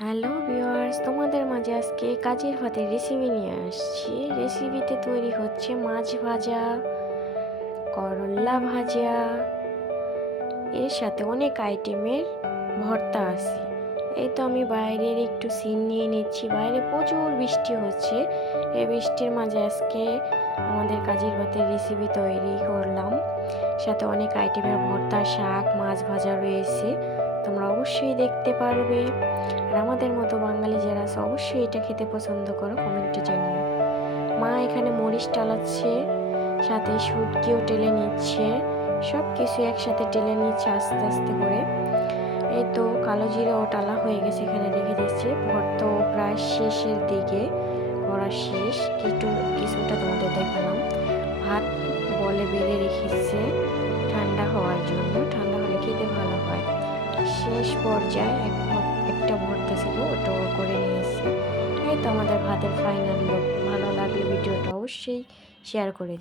Hello viewers তোমাদের মাঝে আজকে কাজের ভাতের রেসিপি নিয়ে আসছি। রেসিপিতে তৈরি হচ্ছে মাছ ভাজা করল্লা ভাজা। এর সাথে অনেক আইটেমের ভর্তা আছে। এই তো আমি বাইরের একটু সিন নিয়ে নিচ্ছি। বাইরে প্রচুর বৃষ্টি হচ্ছে। এই বৃষ্টির মাঝে আজকে আমাদের কাজের ভাতের রেসিপি তৈরি করলাম। সাথে অনেক আইটেমের ভর্তা, শাক, মাছ ভাজা রয়েছে। তোমরা অবশ্যই দেখতে পারবে। আর আমাদের মতো বাঙালি যারা আছে, অবশ্যই এটা খেতে পছন্দ করো কমেন্টে জানিও। মা এখানে মরিচ টালাচ্ছে, সাথে শুটকিও টেলে নিচ্ছে। সব কিছু একসাথে টেলে নিচ্ছে আস্তে আস্তে করে। এই তো ও টালা হয়ে গেছে, এখানে রেখে দিচ্ছে ভর্ত প্রায় শেষের দিকে করা শেষ। কিছু কিছুটা তোমাদের দেখালাম। ভাত বলে বেড়ে রেখেছে ঠান্ডা হওয়ার জন্য। ঠান্ডা হলে খেতে ভালো হয়। শেষ পর্যায়ে এক একটা ভর্তা ছিল, ওটাও করে নিয়েছি। এই তো আমাদের ভাতের ফাইনাল লুক ভালো লাগলে ভিডিওটা অবশ্যই শেয়ার করে